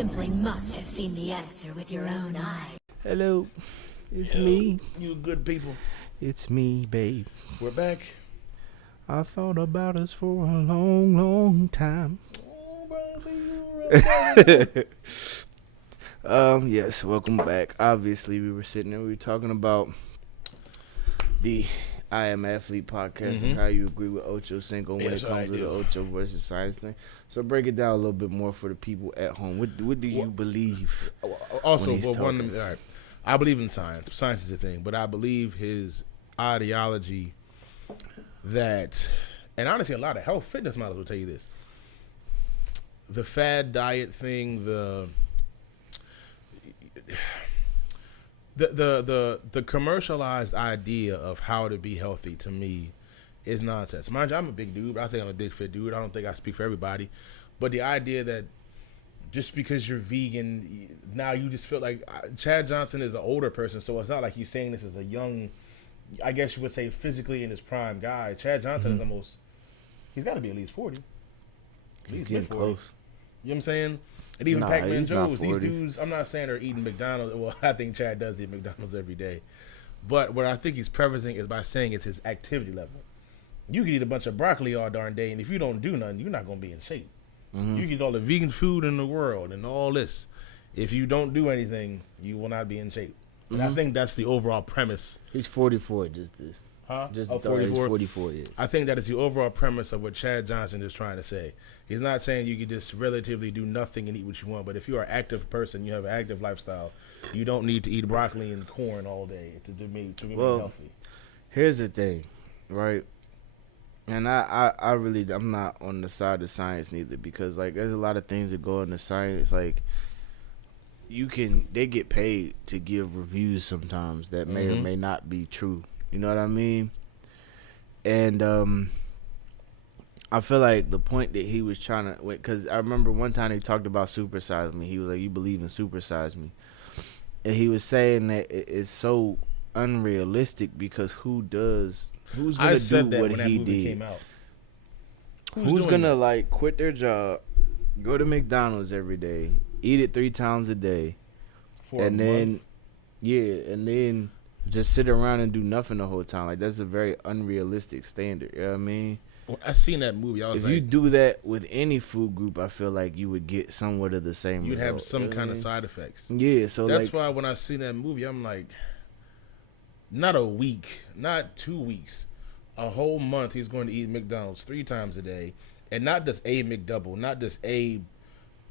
simply must have seen the answer with your own eye. Hello, it's me. You good people. It's me, babe. We're back. I thought about us for a long, long time. Yes, welcome back. Obviously, we were sitting there, we were talking about the I Am Athlete podcast and how you agree with Ocho Cinco when it comes to the Ocho versus science thing. So break it down a little bit more for the people at home. What do you believe? Also, I believe in science. Science is a thing, but I believe his ideology that, and honestly, a lot of health fitness models will tell you this. The fad diet thing, the commercialized idea of how to be healthy, to me, is nonsense. Mind you, I'm a big dude. I think I'm a big fit dude. I don't think I speak for everybody, but the idea that just because you're vegan, now you just feel like Chad Johnson is an older person, so it's not like he's saying this as a young, I guess you would say physically in his prime guy. Chad Johnson is almost, he's got to be at least 40. At least getting close. You know what I'm saying? And even Pac-Man Joe's, these dudes, I'm not saying they're eating McDonald's. Well, I think Chad does eat McDonald's every day. But what I think he's prefacing is by saying it's his activity level. You can eat a bunch of broccoli all darn day, and if you don't do nothing, you're not going to be in shape. You can eat all the vegan food in the world and all this. If you don't do anything, you will not be in shape. And I think that's the overall premise. He's 44, just this. Huh? Just 44? He's 44, yeah. I think that is the overall premise of what Chad Johnson is trying to say. He's not saying you can just relatively do nothing and eat what you want, but if you're an active person, you have an active lifestyle, you don't need to eat broccoli and corn all day to be healthy. Here's the thing, right? And I'm not on the side of science neither, because like there's a lot of things that go into science. Like they get paid to give reviews sometimes that may or may not be true. You know what I mean? And I feel like the point that he was trying to, because I remember one time he talked about Supersize Me. He was like, "You believe in Supersize Me," and he was saying that it's so unrealistic because who's gonna do what he did? Came out. Who's gonna like quit their job, go to McDonald's every day, eat it 3 times a day, and then just sit around and do nothing the whole time? Like, that's a very unrealistic standard. You know what I mean? Well, I seen that movie. If you do that with any food group, I feel like you would get somewhat of the same you'd result. have some kind of side effects. Yeah, so that's why when I seen that movie, I'm like, not a week, not 2 weeks, a whole month he's going to eat McDonald's 3 times a day, and not just a McDouble, not just a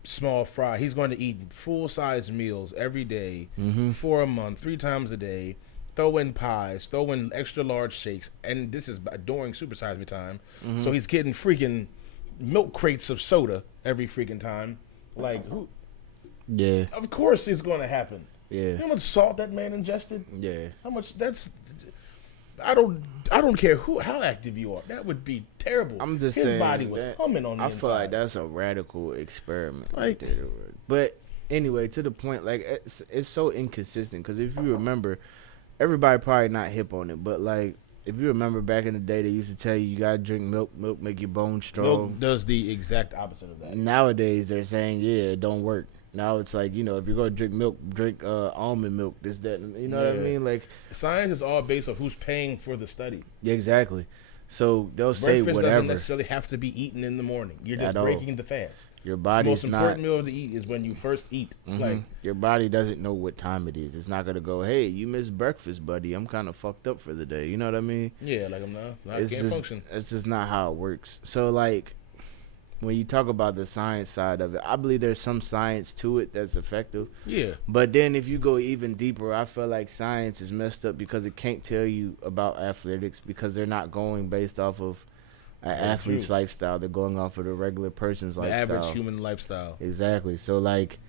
small fry. He's going to eat full-size meals every day for a month, 3 times a day. Throw in pies, throw in extra large shakes, and this is during Supersize Me time. So he's getting freaking milk crates of soda every freaking time. Like, who? Yeah. Of course it's going to happen. Yeah. You know how much salt that man ingested? Yeah. How much? I don't care how active you are. That would be terrible. I'm just his saying body was humming on the inside. I feel like that's a radical experiment. Like, but anyway, to the point, like it's so inconsistent, because if you remember, everybody probably not hip on it, but like if you remember back in the day, they used to tell you gotta drink milk. Milk make your bones strong. Milk does the exact opposite of that. Nowadays, they're saying it don't work. Now it's like, if you're gonna drink milk, drink almond milk. This, that, you know what I mean? Like, science is all based on who's paying for the study. Exactly. So they'll say whatever. Breakfast doesn't necessarily have to be eaten in the morning. You're just breaking the fast. Your body's the most important meal to eat is when you first eat. Like, your body doesn't know what time it is. It's not gonna go, "Hey, you missed breakfast, buddy. I'm kind of fucked up for the day." You know what I mean? Yeah, like I can't function. It's just not how it works. So like, when you talk about the science side of it, I believe there's some science to it that's effective. Yeah. But then if you go even deeper, I feel like science is messed up because it can't tell you about athletics, because they're not going based off of an athlete's lifestyle. They're going off of the regular person's lifestyle. The average human lifestyle. Exactly. So like,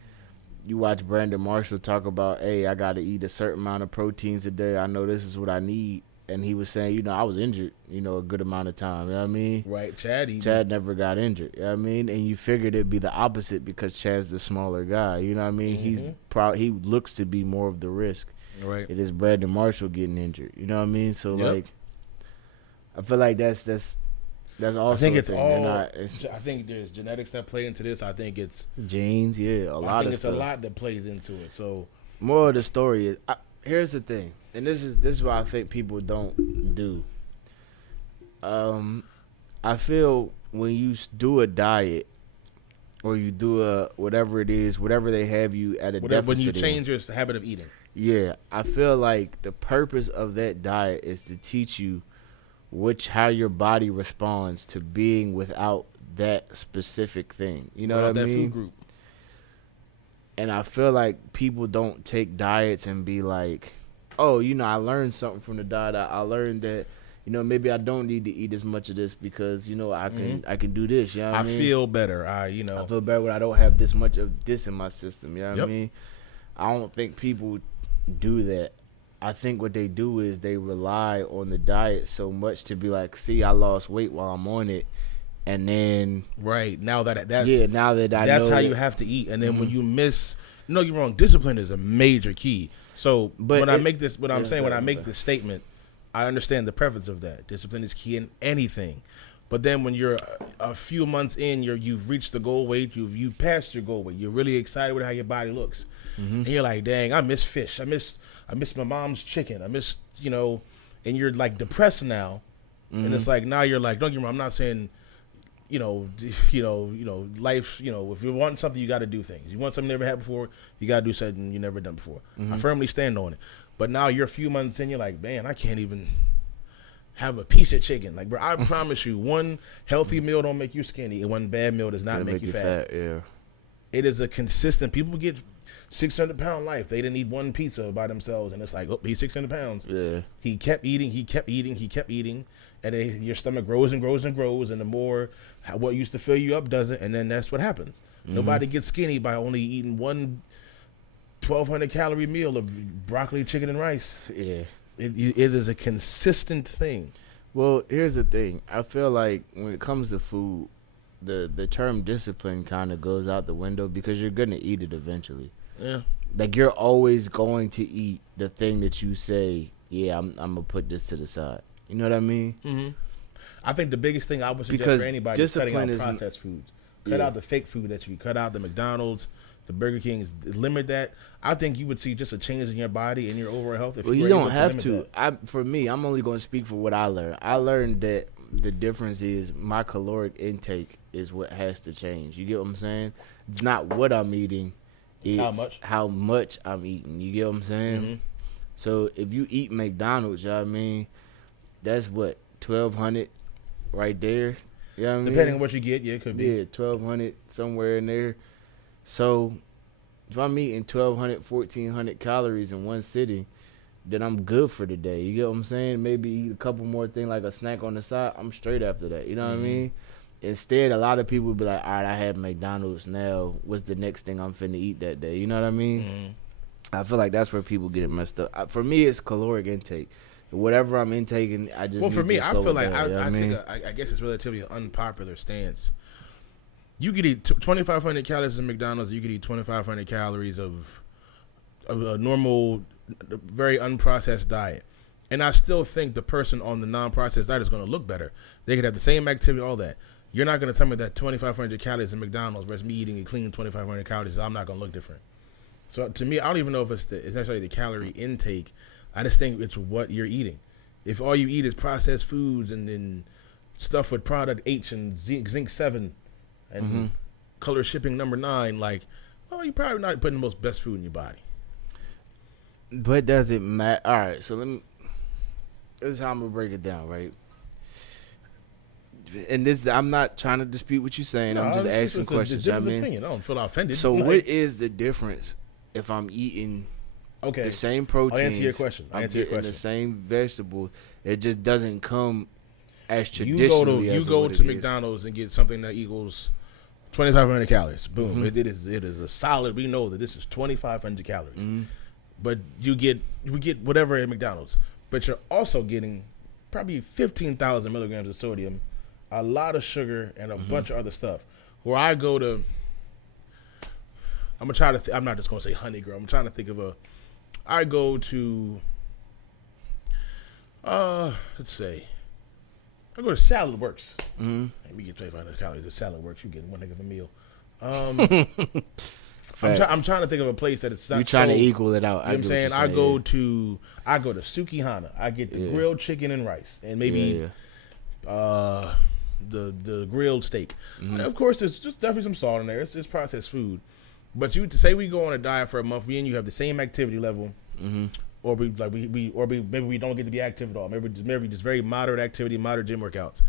you watch Brandon Marshall talk about, "Hey, I got to eat a certain amount of proteins a day. I know this is what I need." And he was saying, I was injured, a good amount of time. You know what I mean? Right. Chad never got injured. You know what I mean? And you figured it'd be the opposite because Chad's the smaller guy. You know what I mean? He looks to be more of the risk. Right. It is Brandon Marshall getting injured. You know what I mean? So, like, I feel like that's That's also I think a it's thing. all. It's I think there's genetics that play into this. I think it's genes, yeah, I think it's a lot that plays into it. So more of the story is here's the thing, and this is what I think people don't do. I feel when you do a diet or you do a whatever it is, whatever they have you at a deficit when you in, change your habit of eating, yeah, I feel like the purpose of that diet is to teach you how your body responds to being without that specific thing. You know without what I that mean? food group. And I feel like people don't take diets and be like, oh, I learned something from the diet. I learned that, maybe I don't need to eat as much of this because, I can do this. You know what I mean? Feel better. I feel better when I don't have this much of this in my system. You know what I mean? I don't think people do that. I think what they do is they rely on the diet so much to be like, see, I lost weight while I'm on it. And then now that I know how you have to eat. And then when you miss, no, you're wrong. Discipline is a major key. So when I make this statement, I understand the preference of that. Discipline is key in anything. But then when you're a few months in, you've reached the goal weight, you've passed your goal weight. You're really excited with how your body looks, and you're like, dang, I miss fish. I miss my mom's chicken. I miss and you're like depressed now, and it's like now you're like, don't get me wrong, I'm not saying. Life. If you want something, you got to do things. You want something you never had before, you got to do something you never done before. I firmly stand on it. But now you're a few months in, you're like, man, I can't even have a piece of chicken. Like, bro, I promise you, one healthy meal don't make you skinny, and one bad meal does not make you fat. Yeah, it is a consistent. People get 600-pound life. They didn't eat one pizza by themselves, and it's like, oh, he's 600 pounds. Yeah, he kept eating. He kept eating. And then your stomach grows and grows and grows, and the more what used to fill you up doesn't, and then that's what happens. Nobody gets skinny by only eating one 1,200-calorie meal of broccoli, chicken, and rice. Yeah. It is a consistent thing. Well, here's the thing. I feel like when it comes to food, the term discipline kind of goes out the window because you're going to eat it eventually. Yeah. Like, you're always going to eat the thing that you say, yeah, I'm going to put this to the side. You know what I mean? Mm-hmm. I think the biggest thing I would suggest for anybody is cutting out processed foods. Cut out the fake food that you cut out the McDonald's, the Burger Kings. Limit that. I think you would see just a change in your body and your overall health. If you don't have to. For me, I'm only going to speak for what I learned. I learned that the difference is my caloric intake is what has to change. You get what I'm saying? It's not what I'm eating. It's how much I'm eating. You get what I'm saying? Mm-hmm. So if you eat McDonald's, you know what I mean? That's what, 1,200 right there. You know what I mean? Depending on what you get, yeah, it could be. Yeah, 1,200 somewhere in there. So if I'm eating 1,200, 1,400 calories in one sitting, then I'm good for the day. You get what I'm saying? Maybe eat a couple more things like a snack on the side. I'm straight after that. You know what I mean? Instead, a lot of people be like, all right, I had McDonald's. Now, what's the next thing I'm finna eat that day? You know what I mean? I feel like that's where people get it messed up. For me, it's caloric intake. Whatever I'm intaking, I just for me, I feel like I guess it's relatively an unpopular stance. You could eat 2,500 calories in McDonald's. You could eat 2,500 calories of a normal, very unprocessed diet, and I still think the person on the non-processed diet is going to look better. They could have the same activity, all that. You're not going to tell me that 2,500 calories in McDonald's versus me eating a clean 2,500 calories. I'm not going to look different. So to me, I don't even know if it's necessarily the calorie intake. I just think it's what you're eating. If all you eat is processed foods and then stuff with product H and zinc 7 and color shipping number 9, like, oh, you're probably not putting the most best food in your body. But does it matter? All right, so this is how I'm going to break it down, right? And I'm not trying to dispute what you're saying. I'm just asking questions. I don't feel offended. So what is the difference if I'm eating the same proteins? I'll answer your question. I'm getting the same vegetables. It just doesn't come as traditionally you go to McDonald's and get something that equals 2,500 calories. Boom. It is a solid. We know that this is 2,500 calories. But we get whatever at McDonald's. But you're also getting probably 15,000 milligrams of sodium, a lot of sugar, and a bunch of other stuff. Where I go to, I'm gonna try to. I'm not just gonna say Honey Girl. I'm trying to think of I go to, let's say, I go to Salad Works. Mm-hmm. Let me get 2,500 calories at Salad Works. You getting one heck of a meal. Fact. I'm trying to think of a place that it's not. You trying to so, equal it out? You know what I'm saying? I go to Sukihana. I get the grilled chicken and rice, and maybe the grilled steak. Of course, there's just definitely some salt in there. It's processed food. But you to say we go on a diet for a month, me and you have the same activity level, or maybe we don't get to be active at all. Maybe just very moderate activity, moderate gym workouts.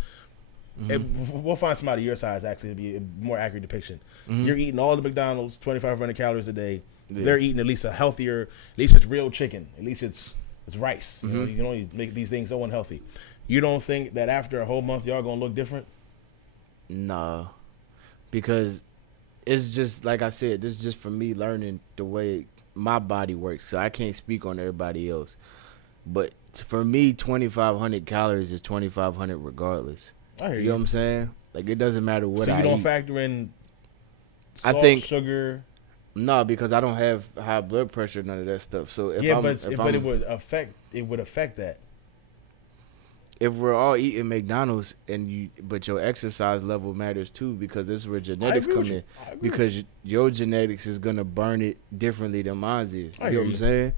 And we'll find somebody your size actually to be a more accurate depiction. You're eating all the McDonald's, 2,500 calories a day. Yeah. They're eating at least a healthier, at least it's real chicken. At least it's rice. You know, you can only make these things so unhealthy. You don't think that after a whole month y'all gonna look different? No, because it's just like I said. This is just for me learning the way my body works. So I can't speak on everybody else. But for me, 2,500 calories is 2,500 regardless. I hear you. You know what I'm saying? Like, it doesn't matter what I eat. So you don't factor in salt, I think sugar? No, because I don't have high blood pressure, none of that stuff. So if but it would affect that. If we're all eating McDonald's but your exercise level matters too, because this is where genetics come in. Because your genetics is gonna burn it differently than mine is. You know what I'm saying?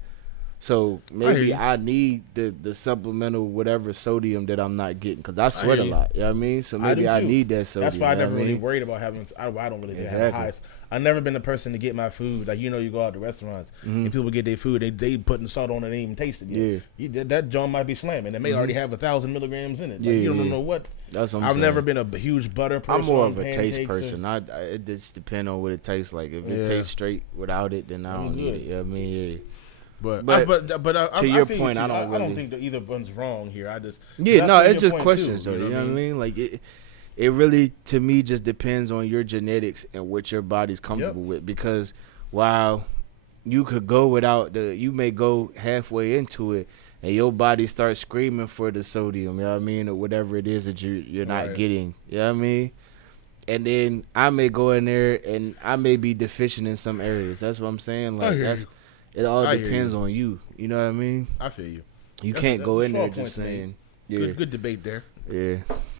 So maybe I need the supplemental whatever sodium that I'm not getting, because I sweat a lot. You know what I mean? So maybe I need that sodium. That's why I never really worried about having. I don't really have highs. I've never been the person to get my food. Like, you go out to restaurants and people get their food. They putting salt on it and ain't even taste it yet. Yeah. That joint might be slamming. It may already have 1,000 milligrams in it. Like, you don't know what. That's what I'm I've saying. never been a huge butter person. I'm more of a taste person. It just depends on what it tastes like. If it tastes straight without it, then I don't need it. You know what I mean? Yeah. But to your point, I don't think that either one's wrong here. It's just questions, though. You know what I mean? Like it really, to me, just depends on your genetics and what your body's comfortable with. Because while you could go without you may go halfway into it and your body starts screaming for the sodium. You know what I mean, or whatever it is that you're not getting. You know what I mean? And then I may go in there and I may be deficient in some areas. That's what I'm saying. Like it all depends on you. You know what I mean? I feel you. You can't go in there just saying. Good debate there. Yeah.